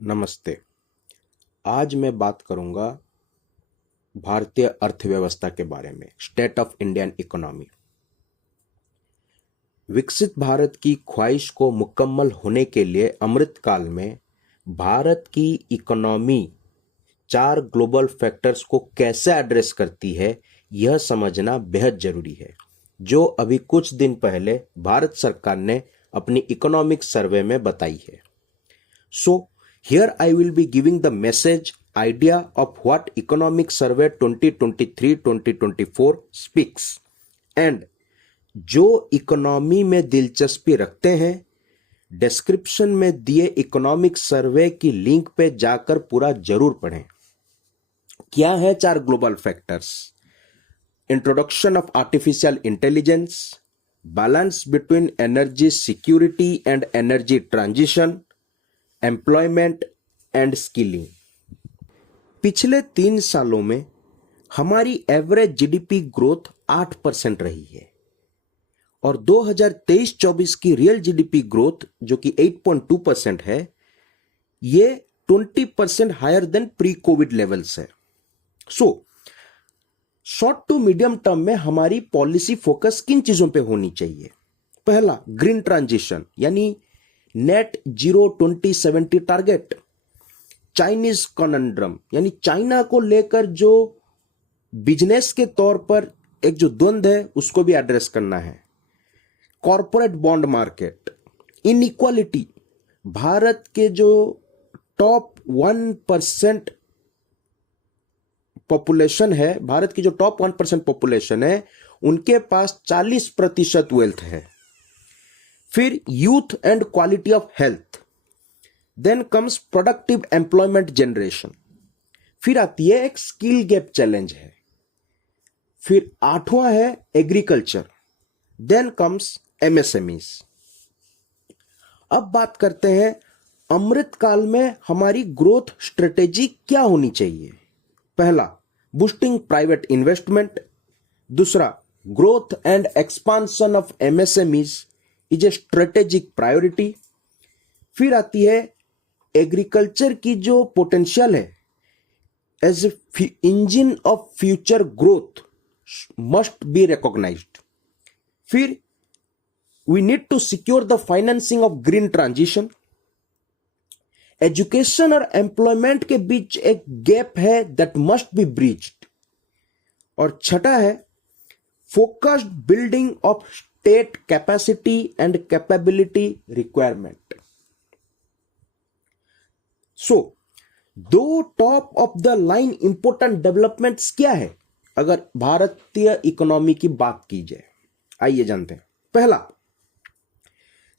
नमस्ते। आज मैं बात करूंगा भारतीय अर्थव्यवस्था के बारे में, स्टेट ऑफ इंडियन इकोनॉमी। विकसित भारत की ख्वाहिश को मुकम्मल होने के लिए अमृतकाल में भारत की इकोनॉमी 4 ग्लोबल फैक्टर्स को कैसे एड्रेस करती है, यह समझना बेहद जरूरी है, जो अभी कुछ दिन पहले भारत सरकार ने अपनी इकोनॉमिक सर्वे में बताई है। Here I will be giving the message idea of what Economic Survey 2023-2024 speaks and जो इकोनॉमी में दिलचस्पी रखते हैं, डिस्क्रिप्शन में दिए इकोनॉमिक सर्वे की लिंक पे जाकर पूरा जरूर पढ़ें। क्या है 4 global factors? Introduction of artificial intelligence, balance between energy security and energy transition, employment and skilling. पिछले 3 सालों में हमारी एवरेज जीडीपी ग्रोथ 8% रही है और 2023-24 की रियल जीडीपी ग्रोथ जो कि 8.2% है, ये 20% higher than pre covid levels है। शॉर्ट टू मीडियम टर्म में हमारी पॉलिसी फोकस किन चीजों पे होनी चाहिए? पहला, ग्रीन ट्रांजिशन यानी नेट जीरो 2070 टारगेट। चाइनीज कॉनंड्रम यानी चाइना को लेकर जो बिजनेस के तौर पर एक जो द्वंद्व है, उसको भी एड्रेस करना है। Corporate bond market, inequality, Bharat के जो टॉप 1% पॉपुलेशन है, भारत की जो टॉप 1% पॉपुलेशन है, उनके पास 40% वेल्थ है। फिर youth and quality of health, then comes productive employment generation, फिर आती है एक स्किल गैप चैलेंज है, फिर 8वां है एग्रीकल्चर, देन कम्स एमएसएमईज। अब बात करते हैं अमृत काल में हमारी ग्रोथ स्ट्रेटेजी क्या होनी चाहिए। पहला, बूस्टिंग प्राइवेट इन्वेस्टमेंट। दूसरा, growth and expansion of MSMEs is a strategic priority. फिर आती है एग्रीकल्चर की जो पोटेंशियल है as a engine of future growth must be recognized. फिर we need to secure the financing of green transition. Education और employment के बीच एक गैप है दैट मस्ट बी ब्रीच्ड। और छठा है focused building of state capacity and capability requirement. Two top of the line important developments क्या है अगर भारतीय इकोनॉमी की बात की जाए? आइए जानते हैं। पहला,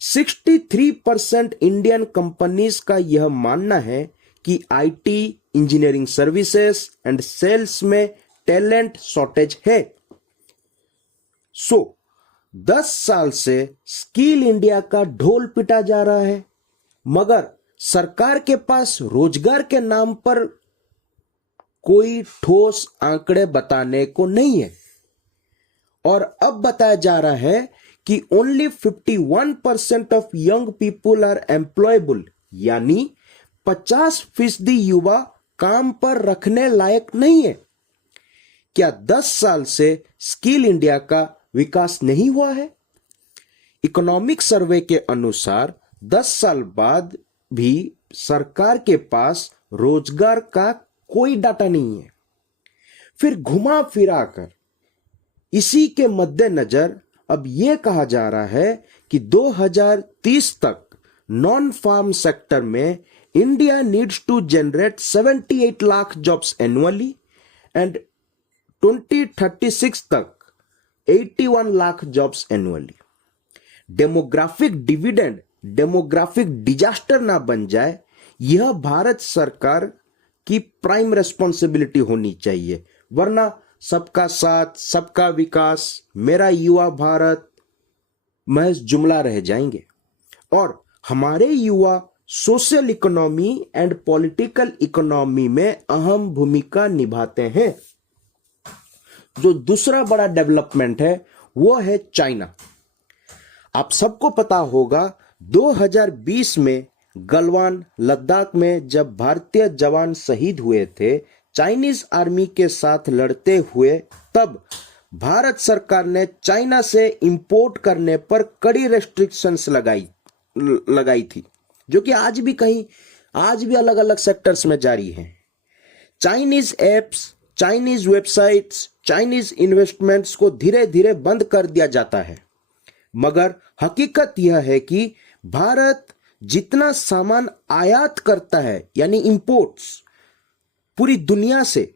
63% इंडियन कंपनीज का यह मानना है कि IT, engineering services and sales में टैलेंट शॉर्टेज है। 10 साल से स्किल इंडिया का ढोल पिटा जा रहा है, मगर सरकार के पास रोजगार के नाम पर कोई ठोस आंकड़े बताने को नहीं है। और अब बताया जा रहा है कि only 51% of young people are employable, यानी 50% युवा काम पर रखने लायक नहीं है। क्या 10 साल से स्किल इंडिया का विकास नहीं हुआ है? इकोनॉमिक सर्वे के अनुसार 10 साल बाद भी सरकार के पास रोजगार का कोई डाटा नहीं है। फिर घुमा फिरा कर इसी के मद्देनजर अब यह कहा जा रहा है कि 2030 तक नॉन फार्म सेक्टर में India needs to generate 78 lakh jobs annually and 2036 तक 81 lakh jobs annually. Demographic dividend demographic disaster ना बन जाए, यह भारत सरकार की प्राइम रेस्पॉन्सिबिलिटी होनी चाहिए, वरना सबका साथ सबका विकास, मेरा युवा भारत महज जुमला रह जाएंगे। और हमारे युवा social economy and political economy में अहम भूमिका निभाते हैं। जो दूसरा बड़ा डेवलपमेंट है वो है चाइना। आप सबको पता होगा 2020 में गलवान लद्दाख में जब भारतीय जवान शहीद हुए थे चाइनीज आर्मी के साथ लड़ते हुए, तब भारत सरकार ने चाइना से इंपोर्ट करने पर कड़ी रेस्ट्रिक्शंस लगाई थी, जो कि आज भी अलग अलग सेक्टर्स में जारी है। Chinese apps, Chinese websites, Chinese investments को धीरे धीरे बंद कर दिया जाता है। मगर हकीकत यह है कि भारत जितना सामान आयात करता है, यानी इंपोर्ट्स, पूरी दुनिया से,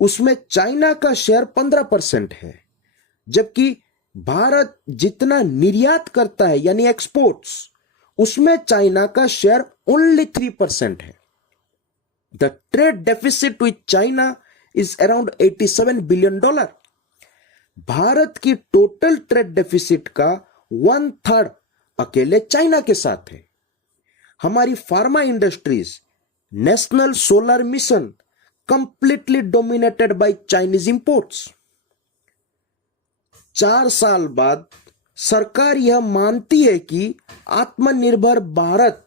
उसमें चाइना का शेयर 15% है, जबकि भारत जितना निर्यात करता है, यानी एक्सपोर्ट्स, उसमें चाइना का शेयर ओनली 3% है। The trade deficit with China is around $87 billion. Bharat की टोटल ट्रेड डेफिसिट का 1/3 अकेले चाइना के साथ है। हमारी pharma industries, national solar mission completely dominated by Chinese imports. 4 साल बाद सरकार यह मानती है कि आत्मनिर्भर भारत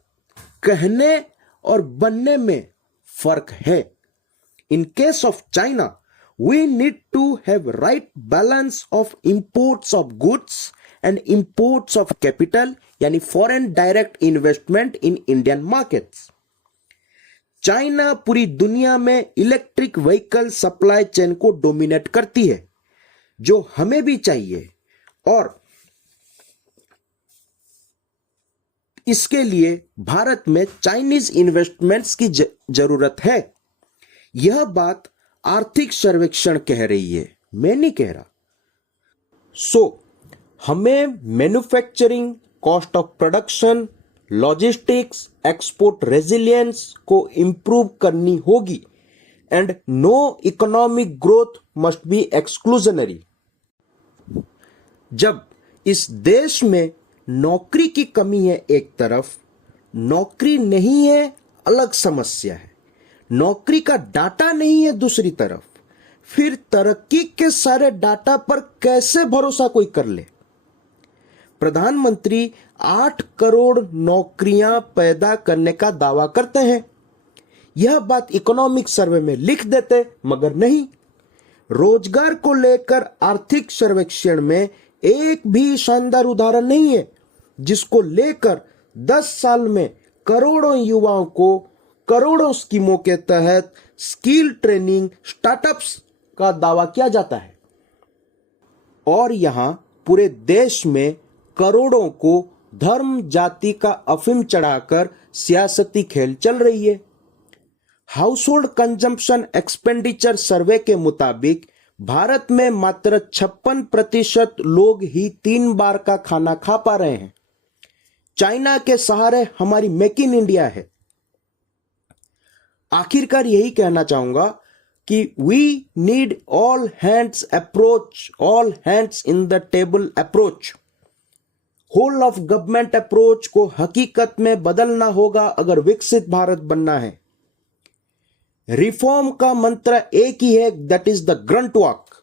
कहने और बनने में फर्क है। In case of China, we need to have right balance of imports of goods and imports of capital, यानी foreign direct investment in Indian markets. China पूरी दुनिया में इलेक्ट्रिक व्हीकल सप्लाई चेन को डोमिनेट करती है, जो हमें भी चाहिए, और इसके लिए भारत में चाइनीज इन्वेस्टमेंट्स की जरूरत है। यह बात आर्थिक सर्वेक्षण कह रही है, मैं नहीं कह रहा। हमें manufacturing, cost of production, logistics, export resilience को इंप्रूव करनी होगी, and no economic growth must be exclusionary. जब इस देश में नौकरी की कमी है एक तरफ, नौकरी नहीं है अलग समस्या है, नौकरी का डाटा नहीं है दूसरी तरफ, फिर तरक्की के सारे डाटा पर कैसे भरोसा कोई कर ले? प्रधानमंत्री 8 करोड़ नौकरियां पैदा करने का दावा करते हैं। यह बात इकोनॉमिक सर्वे में लिख देते, मगर नहीं। रोजगार को लेकर आर्थिक सर्वेक्षण में एक भी शानदार उदाहरण नहीं है जिसको लेकर 10 साल में करोड़ों युवाओं को करोड़ों स्कीमों के तहत स्किल ट्रेनिंग, स्टार्टअप्स का दावा किया जाता है। और यहां पूरे देश में करोड़ों को धर्म जाति का अफीम चढ़ाकर सियासती खेल चल रही है। हाउस होल्ड कंजम्पशन एक्सपेंडिचर सर्वे के मुताबिक भारत में मात्र 56% लोग ही 3 बार का खाना खा पा रहे हैं। चाइना के सहारे हमारी मेक इन इंडिया है। आखिरकार यही कहना चाहूंगा कि we need all hands approach, all hands in the table approach. Whole of government approach को हकीकत में बदलना होगा अगर विकसित भारत बनना है। रिफॉर्म का मंत्र एक ही है, that is the grunt walk.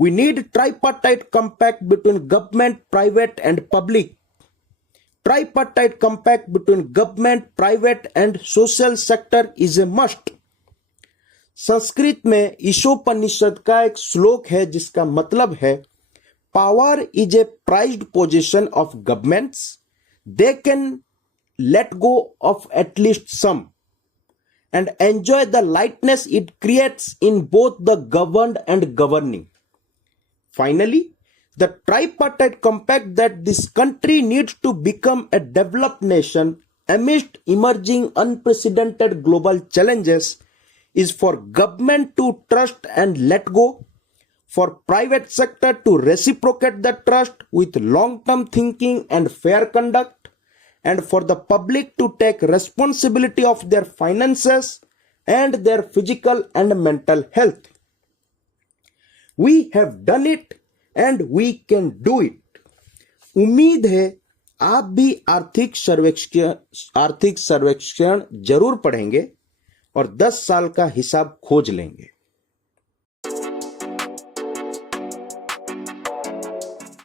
We need tripartite compact between government, private and public. Tripartite compact between government, private and social sector is a must. Sanskrit में ईशोपनिषद का एक श्लोक है जिसका मतलब है, Power is a prized possession of governments. They can let go of at least some and enjoy the lightness it creates in both the governed and governing. Finally, the tripartite compact that this country needs to become a developed nation amidst emerging unprecedented global challenges is for government to trust and let go, for private sector to reciprocate the trust with long-term thinking and fair conduct, and for the public to take responsibility of their finances and their physical and mental health. We have done it and we can do it. उम्मीद है आप भी आर्थिक सर्वेक्षण जरूर पढ़ेंगे और 10 साल का हिसाब खोज लेंगे।